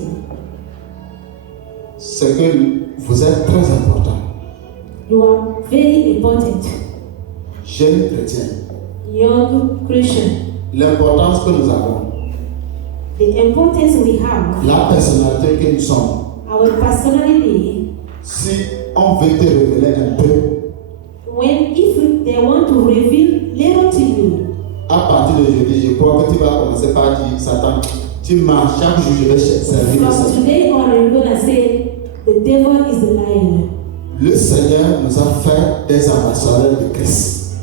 c'est que vous êtes très important. you are very important. Jeunes chrétiens, young Christian. l'importance que nous avons, The importance we have, la personnalité que nous sommes. our personality. Si on veut te révéler un peu, If they want to reveal little to you, à partir de jeudi, je crois que tu vas commencer par dire, Satan, tu marches, chaque jour je vais servir le from Seigneur. today on, you're gonna say, the devil is a liar. Le Seigneur nous a fait des ambassadeurs de Christ.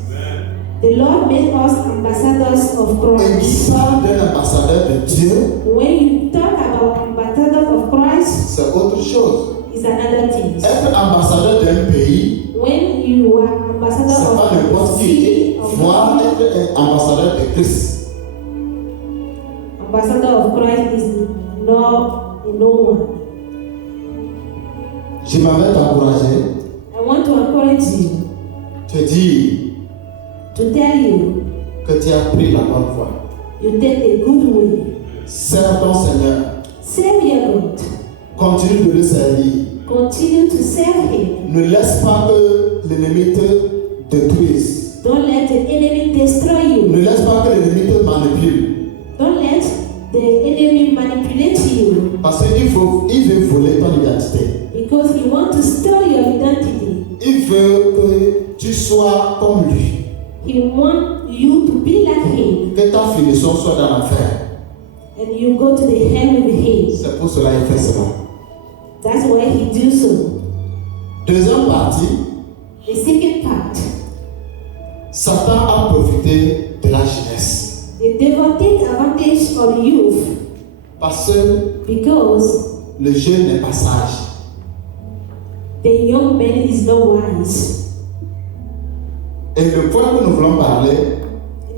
The Lord made us ambassadors of Et qui Christ. parle d'un ambassadeur de Dieu, When you talk about ambassadors of Christ, c'est autre chose. it's another thing. Être ambassadeur d'un pays, When you are ambassador c'est pas of a n'importe qui. city, of Voir country, être un ambassadeur de Christ. ambassador of Christ is no one. Je m'avais t'encourager, I want to encourage you, te dire to tell you, que tu as pris la bonne voie. you take a good way. Serve ton Seigneur. Serve your God. Continue de le servir. Continue to serve Him. Ne laisse pas que l'ennemi te détruise. Don't let the enemy destroy you. Ne laisse pas que l'ennemi te manipule. Don't let the enemy manipulate you, Parce qu'il veut voler ton identité. because he wants to steal your identity. Il veut que tu sois comme lui. He wants you to be like him, Que ta finition soit dans l'enfer. and you go to the hell with him. C'est pour cela qu'il fait cela. That's why he do so. Deuxième partie, The second part, Satan a profité de la jeunesse. the devil take advantage of the youth Parce que because le jeune n'est pas sage. the young man is not wise. Et le point que nous voulons parler,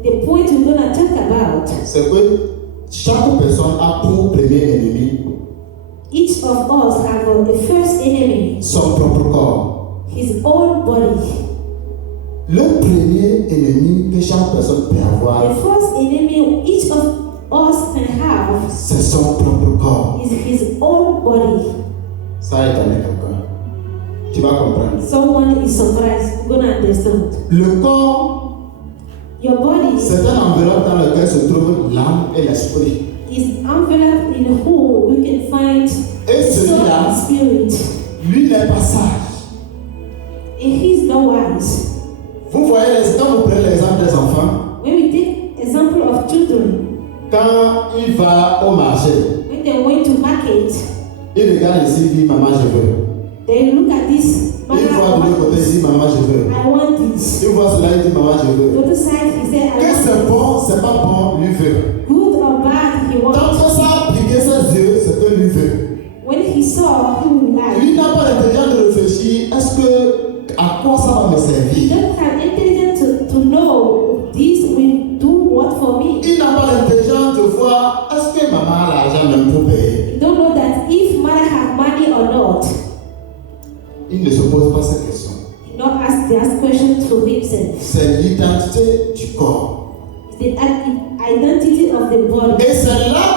The point we're gonna talk about, c'est que chaque personne a pour premier ennemi each of us have a first enemy, son propre corps. his own body. Le premier ennemi que chaque personne peut avoir, The first enemy each of us can have c'est son propre corps. is his own body. Ça a étonné quelqu'un. Tu vas comprendre. Someone is surprised, you're gonna understand. Le corps, Your body c'est un enveloppe dans lequel se trouve l'âme et l'esprit. is enveloped in who we can find Et soul celui-là, and spirit. lui n'est pas sage. And he's not wise. Vous voyez, quand vous prenez l'exemple des enfants, When we take example of children, quand il va au marché, when they went to market, il regarde ici, il dit maman je veux. they look at this. Il voit de l'autre côté, il dit maman je veux. I want this. Il voit cela, il dit maman je The veux. other side, he said, Que I c'est want bon, c'est pas bon, lui veut. this. Good or bad, he Tant wants. que ça a appliqué ses yeux, c'est que lui veut. When he saw, he would like. Lui n'a pas l'intelligence de réfléchir, est-ce que, à quoi ça va me He servir? don't have intelligence to know this will do what for me. Il n'a pas l'intelligence de voir, est-ce que maman a l'argent même pour payer? You don't know that if mother have money or not. Il ne se pose pas cette question. You not ask that question to himself. C'est l'identité du corps. It's the identity of the body. Et c'est là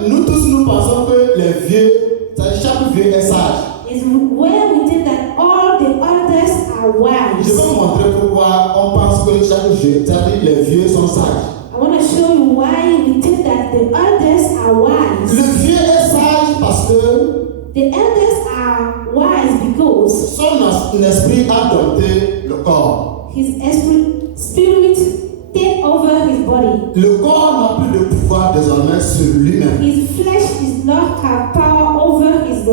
que nous tous nous pensons que les vieux, chaque vieux est sage. It's where we think that all the others are Je wise. vais vous montrer pourquoi on pense que chaque vieux, c'est-à-dire les vieux sont sages. I want to show you why we think that the others are Le wise. vieux est sage parce que The elders are wise because son esprit a dompté le corps. his spirit take over his body. Le corps n'a plus de pouvoir désormais sur lui-même. His flesh does not have power over his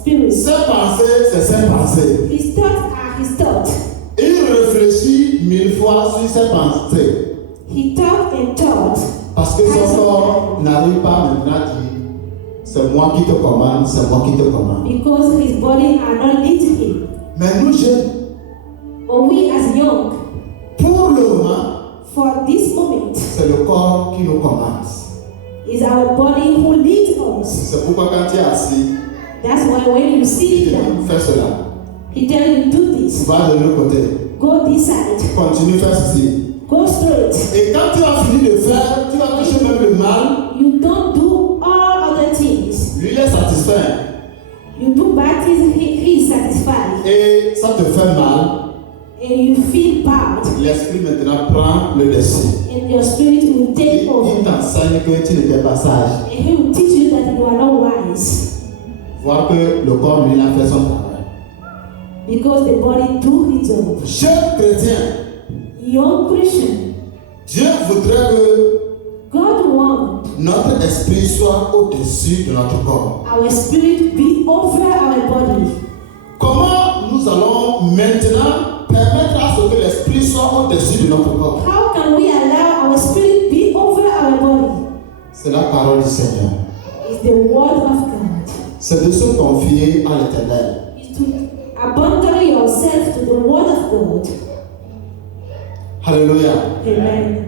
spirit. Ses pensées, c'est ses pensées. His thoughts are his thoughts. Il réfléchit 1000 fois sur ses pensées. He thought and thought. Parce que son corps n'arrive pas maintenant à dire c'est moi qui te commande, c'est moi qui te commande. Because his body are not leading him. Mais nous jeunes, But we as young, pour le moment, for this moment, c'est le corps qui nous commande. is our body who leads us. C'est pourquoi quand tu es assis, That's why when you il sit te down, dit fais cela. he tell you do this. Va de l'autre côté. Go this side. Continue faire ceci. Go straight. Et quand tu as fini de faire, tu vas toucher même le mal. You don't do all other things. Lui, il est satisfait. You do bad things, he is satisfied. Et ça te fait mal. And you feel bad. l'esprit maintenant prend le dessus. and your spirit will Il take over. t'enseigne que tu n'étais pas sage. And he will teach you that you are not wise. Voir que le corps lui a fait son travail. Because the body do its job. Jeune chrétien, Young Christian, Dieu voudrait que God wants notre esprit soit au-dessus de notre corps. our spirit be over our body. Comment nous allons maintenant permettre à ce que l'esprit soit au-dessus de notre corps? How can we allow our spirit be over our body? C'est la parole du Seigneur. It's the word of God. C'est de se confier à l'Éternel. It's to abandon yourself to the word of God. Alléluia. Amen.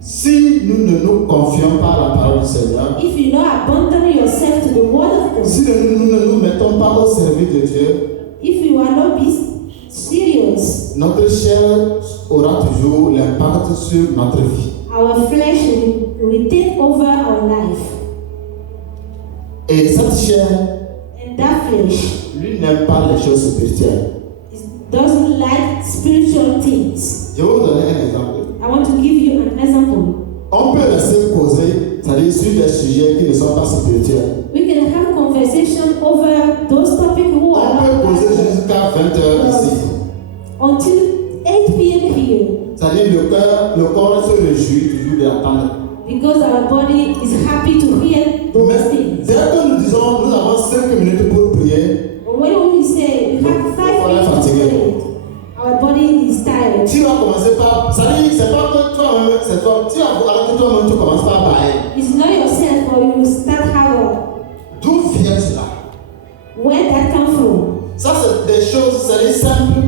Si nous ne nous confions pas à la parole du Seigneur, If you don't abandon yourself to the word of God, si nous ne nous mettons pas au service de Dieu, if you are not be serious, notre chair aura toujours l'impact sur notre vie. our flesh will take over our life. Et cette chair, And that flesh lui, n'aime pas les choses spirituelles. doesn't like spiritual things. Je vais vous donner un exemple. I want to give you an example. On peut laisser causer, c'est-à-dire sur des sujets qui ne sont pas spirituels. We can have conversation over those topics who are On peut not causer jusqu'à 20h ici. until 8 p.m. here, C'est-à-dire le corps se réjouit toujours de l'attendre. because our body is happy to hear those Mais things. dès que nous disons, nous avons 5 minutes pour prier, When we say we have 5 minutes to pray, our body is tired. tu vas commencer par. C'est-à-dire, c'est pas que toi-même, c'est toi. Tu vas alors que toi-même, tu commences par bailler. It's not yourself, but you will start havoc. D'où vient cela? Where that come from? Ça, c'est des choses, c'est simples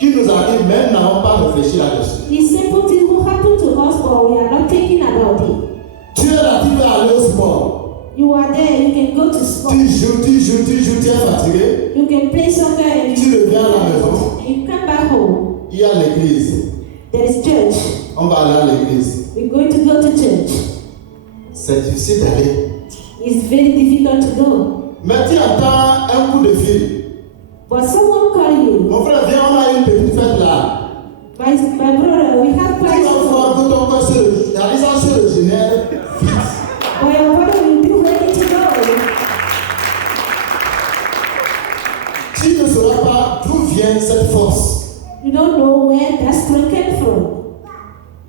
qui nous arrivent, mais nous n'avons pas réfléchi là-dessus. These simple things will happen to us, but we are not thinking about it. Tu es là, tu veux aller au sport. You are there, you can go to sport. Tu joues, tu es fatigué. You can play soccer and Tu reviens à la maison. you come back home. Il y a l'église. There is church. On va aller à l'église. We're going to go to church. C'est difficile d'aller. It's very difficult to go. Mais tu attends un coup de fil. But someone call you. Mon frère, viens, on a une petite fête là. My brother, we have Tu vas plans. voir que ton corps se régénère vite. But your brother will be ready to go. Tu ne sauras pas d'où vient cette force. You don't know where that strength came from.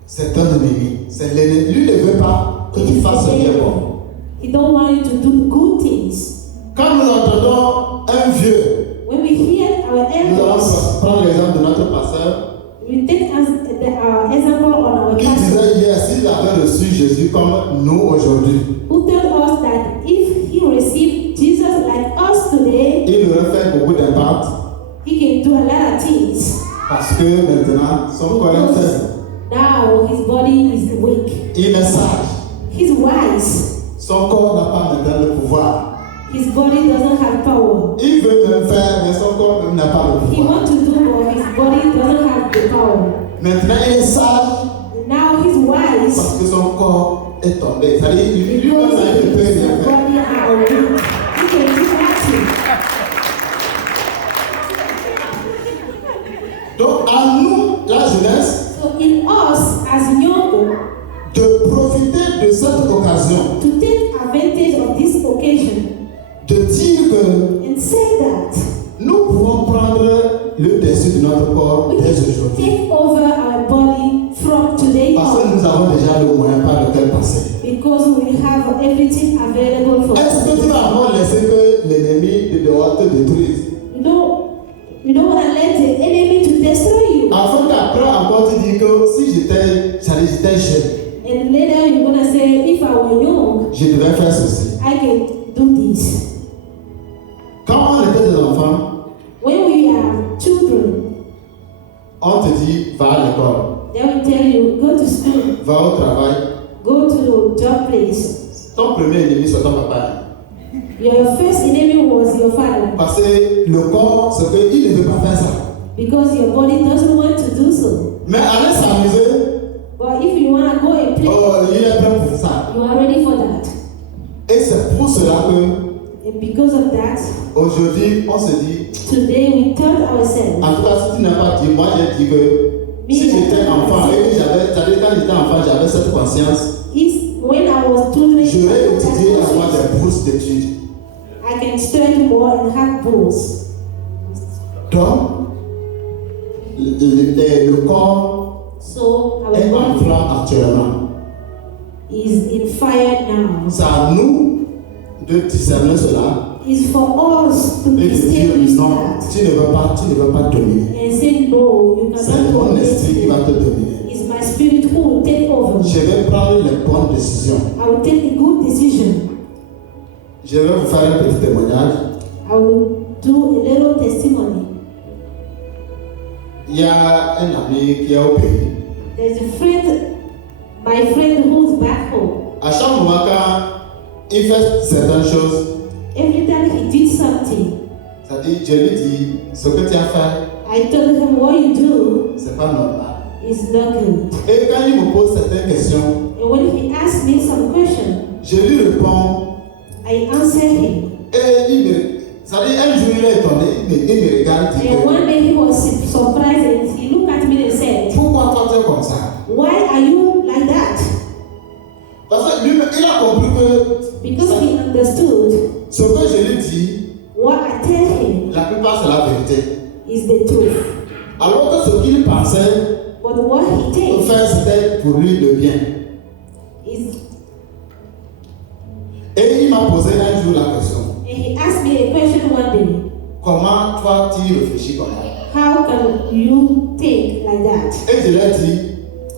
C'est un ennemi. C'est l'ennemi. Lui ne veut pas que tu fasses ce bien bon. He don't want you to do good things. Quand nous entendons un vieux, When we hear our nous allons elders, prendre l'exemple de notre pasteur we take as our example on our qui pastor, disait hier s'il avait reçu Jésus comme nous aujourd'hui, who told us that if he received Jesus like us today, il aurait fait beaucoup d'impact he can do a lot of things. parce que maintenant son corps est faible. Now his body is weak. Il est sage. He's wise. Son corps n'a pas maintenant le pouvoir. His body doesn't have power. Il veut même faire, mais son corps même n'a pas le He pouvoir. wants to do, but his body doesn't have the power. Maintenant, il est sage Now he's wise parce que son corps est tombé. C'est-à-dire, lui-même because il ne peut his rien faire. body are weak. He can do nothing. Donc, à nous, la jeunesse, So in us as young, de profiter de cette occasion, to take advantage of this occasion de dire que and say that nous pouvons prendre le dessus de notre corps we dès can aujourd'hui. take over our body from today Parce que on, nous avons déjà le moyen par lequel passer. because we have everything available for Est-ce que us. tu vas encore laisser que l'ennemi de dehors te détruise? You don't want to let the enemy to destroy you. Afin qu'après encore tu dis que si j'étais jeune, And later you're gonna say, if I were young, je devais faire ceci. I can do this. Quand on était des enfants, When we are children, on te dit va à l'école, they will tell you, go to school, va au travail. go to the job place. Ton premier ennemi c'est ton papa. Your first enemy was your father, Parce que le corps, c'est qu'il ne veut pas faire ça. because your body doesn't want to do so. Mais aller s'amuser, But if you want to go and play, oh, il est prêt pour ça. you are ready for that. Et c'est pour cela que And because of that, aujourd'hui, on se dit, today we told ourselves, en tout cas, si tu n'as pas dit, moi j'ai dit que Si j'étais enfant et que quand j'étais enfant, j'avais cette conscience, when I was children, j'aurais étudié à avoir des bourses d'études. I can study more and have bourse. Donc, le corps So our est en body flamme actuellement. is in fire now. C'est à nous de discerner cela It's for us to et de dire distinguish non, that tu ne veux pas dominer. and say no, you C'est cannot mon esprit qui va dominate te me. dominer. It's my spirit who will take over. Je vais prendre les bonnes décisions. I will take a good decision. Je vais vous faire un petit témoignage. I will do a little testimony. Il y a un ami qui est au pays. There's a friend, my friend who's back home. À chaque moment quand il fait certaines choses, Every time he did something, c'est-à-dire je lui dis, ce que tu as fait, I told him what you do c'est pas normal. is not good. Et quand il me pose certaines questions, And when he asked me some question, je lui réponds I answer him. et il me, c'est-à-dire un jour il est étonné, il me regarde et dit And que, one day he was surprised and he looked at me and said, pourquoi toi tu es comme ça? why are you like that? Parce que lui, il a compris que Because he understood ce que je lui dis, what I tell him la plupart c'est la vérité. is the truth. Alors que ce qu'il pensait But what he takes faire, c'était pour lui le bien. is, Et il m'a posé un jour la question, and he asked me a question one day, comment toi tu réfléchis comme ça? how can you think like that? Et je lui ai dit,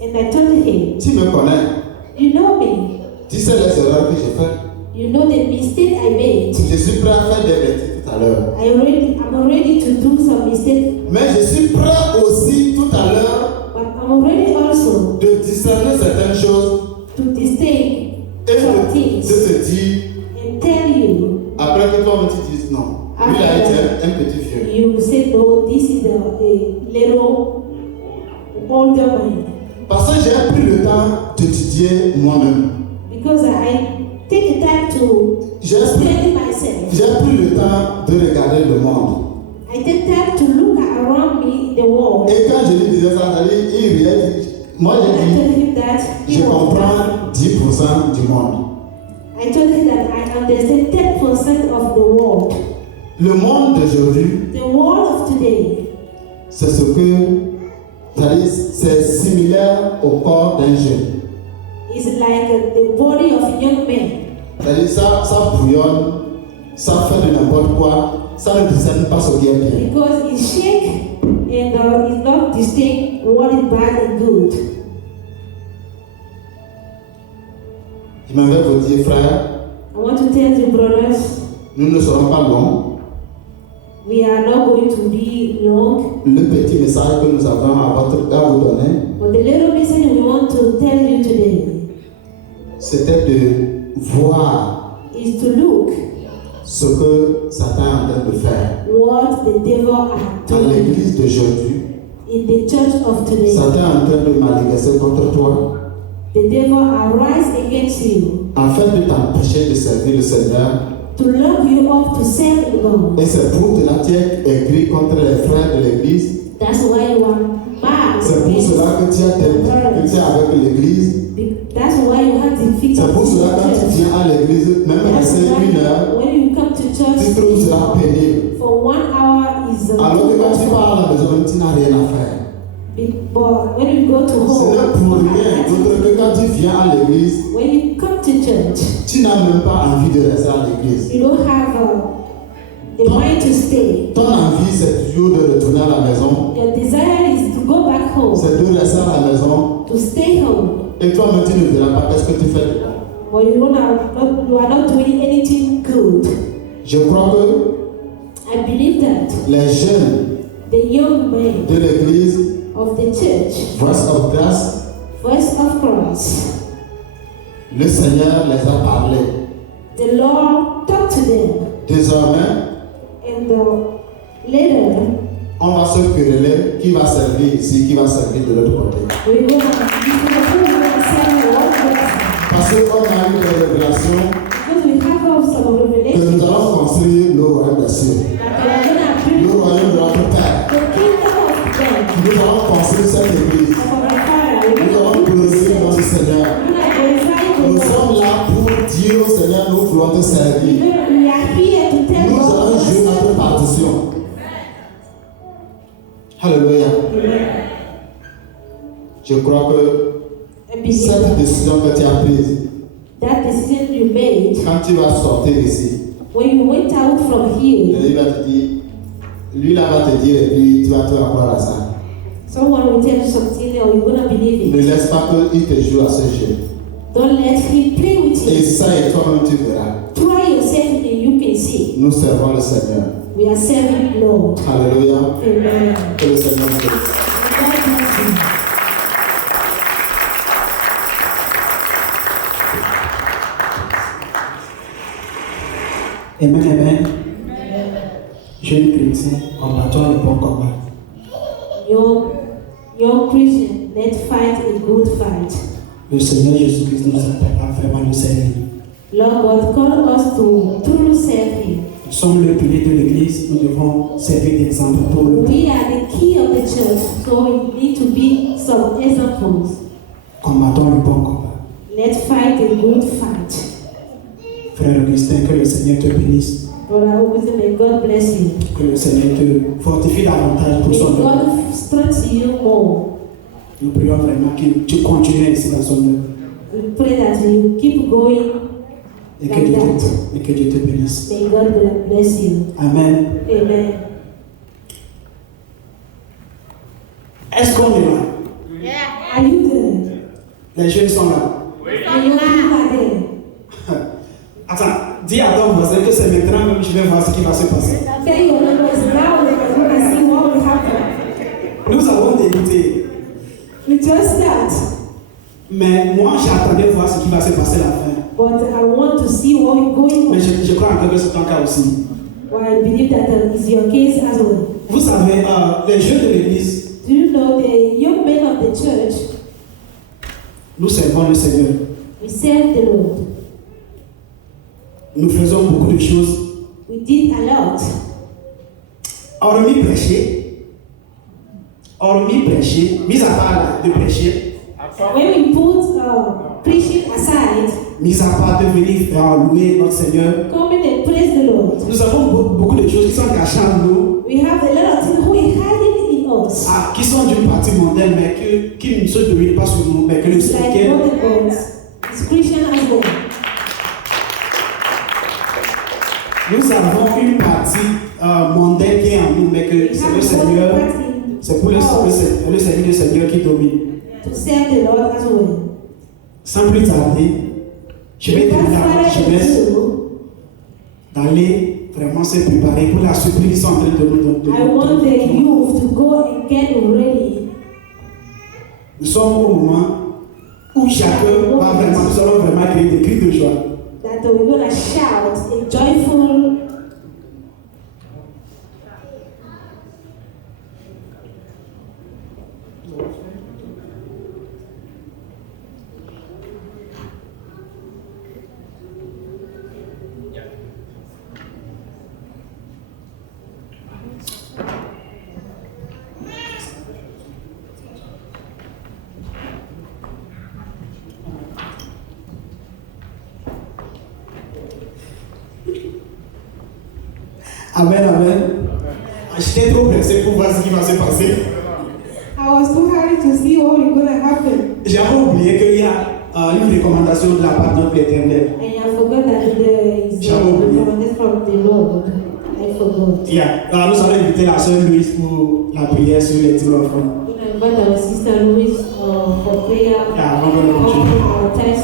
And I told him, tu me connais, you know me, tu sais les erreurs que j'ai faites. you know the mistake I made. Je suis prêt à faire des bêtises tout à l'heure. I'm ready to do some mistakes, Mais je suis prêt aussi tout à l'heure but I'm ready also de discerner certaines choses to distinguish et some de things te dire, and tell you. après que toi tu dises non. Lui il a été un petit vieux. You will say, no, this is a little older man. Parce que j'ai pris le temps d'étudier moi-même. Because I take the time to J'ai study myself. pris le temps de regarder le monde. I take time to look around me in the world. Et quand je lui disais ça, il riait. Moi I j'ai told dit, him that je comprends 10% du monde. I told him that I understand 10% of the world. Le monde d'aujourd'hui, The world of today c'est ce que, c'est similaire au corps d'un jeune. is like the body of a young man. C'est-à-dire ça bouillonne, ça fait de n'importe quoi, ça ne discerne pas ce qui est bien. Because it shake and it's not distinct what is bad and good. Je m'avais vous dire, frère, I want to tell you, brothers, nous ne serons pas longs. we are not going to be long. Le petit message que nous avons à vous donner, But the little message we want to tell you today c'était de voir is to look ce que Satan est en train de faire. what the devil are Dans doing l'église d'aujourd'hui, in the church of today. Satan est en train de manifester contre toi The devil arise against you afin de t'empêcher de servir le Seigneur. to lock you up to serve God. Et c'est pour cela que tu es aigri contre les frères de l'église. That's why you are mad C'est pour against cela que tu es avec l'église. That's why you have difficulty C'est pour cela que quand tu in church. viens à l'église, même That's rester une heure, why when you come to tu church trouves cela pénible. for 1 hour is Alors que quand tu too pars à la maison, tu n'as rien à faire. But when you go to Ce home, n'est pour rien d'autre que quand tu viens à l'église, when you come to church, tu n'as même pas envie de rester à l'église. you don't have the mind to stay. Ton envie, c'est toujours de retourner à la maison, Your desire is to go back home, c'est de rester à la maison. to stay home. Et toi-même, tu ne verras pas qu'est-ce que tu fais de bon. But you are not doing anything good. Je crois que I believe that les jeunes the young men de l'église, of the church, Voice of Grace, voice of Christ, le Seigneur les a parlé. the Lord talked to them, Désormais, and later on va se quereller qui va servir ici, qui va servir de l'autre côté. we're going to say what Parce qu'on a eu des révélations because we have some que revelation nous allons construire le royaume des cieux, that we are going to le build royaume de notre Père. the kingdom of God. Nous allons construire cette église. Seigneur, nous voulons te servir. We are here to tell Nous God allons what jouer notre partition. Alléluia. Je crois que I believe cette décision que tu as prise, that decision you made quand tu vas sortir ici, when you went out from here. lui va te dire, lui là va te dire, et puis tu vas te croire à ça. Someone will tell you something or you're gonna believe Ne it. laisse pas qu'il te joue à ce jeu. Don't let him play with Et you. ça, et toi-même tu verras. Try yourself and you can see. Nous servons le Seigneur. We are serving Lord. Alléluia. Amen. Que le Seigneur nous bénisse. God bless you. Amen, amen. Jeune chrétien, combattons le bon combat. Young Christian, let's fight a good fight. Le Seigneur Jésus-Christ nous appelle à vraiment le servir. Lord God called us to truly serve Him. Nous sommes le pilier de l'Église, nous devons servir d'exemple pour le monde. We are the key of the church, so we need to be some examples. Combattons le bon combat. Let's fight a good fight. Frère Augustin, que le Seigneur te bénisse, Brother Augustine, may God bless you. que le Seigneur te fortifie davantage pour May son œuvre. God strengthen you more. Nous prions vraiment que tu continues ainsi dans son œuvre We pray that you keep going et que like Dieu that. et que Dieu te bénisse. May God bless you. Amen. Amen. Est-ce qu'on est là? Yeah. Are you there? Les jeunes sont là. Are you there? Attends, dis à ton voisin que c'est maintenant même que je vais voir ce qui va se passer. Tell your neighbors now that we're going to see what will happen. Nous avons débuté, We just start, mais moi j'attendais voir ce qui va se passer à la fin. but I want to see what is going Mais on. je crois encore que c'est ton cas aussi. Well, I believe that is your case as well. Vous savez, les jeunes de l'église, Do you know the young men of the church? nous servons le Seigneur. We serve the Lord. Nous faisons beaucoup de choses. We did a lot. Hormis prêcher, mis à part de prêcher, When we put preaching aside, mis à part de venir louer notre Seigneur, come in and praise the Lord. nous avons beaucoup de choses qui sont cachées en nous, We have a lot of things who is hiding in us. qui sont d'une partie mondaine, mais qui ne se dominent pas sur nous, mais que le It's like Seigneur. modern gods. It's Christian as well. Nous avons une partie mondaine qui est en nous, mais que We c'est have le Seigneur, one part c'est pour le in us servir le Seigneur qui domine. to serve the Lord as well. Sans plus tarder, je vais Without demander à la further jeunesse ado, d'aller vraiment se préparer pour la surprise qu'ils sont en train de nous I want the youth to go and get ready. Nous sommes au moment où chacun va vraiment, nous allons vraiment créer des cris de joie. That we're going to shout a joyful. Amen, amen. J'étais trop pressé pour voir ce qui va se passer. I was too hurried to see what was going to happen. J'avais oublié qu'il y a une recommandation de la part de notre Éternel. And I forgot that there is a recommendation from the Lord. I forgot. Nous allons inviter la sœur Louise pour la prière sur les 10 enfants. I'm going to invite our sister Louise for prayer Yeah, I'm gonna on our tithes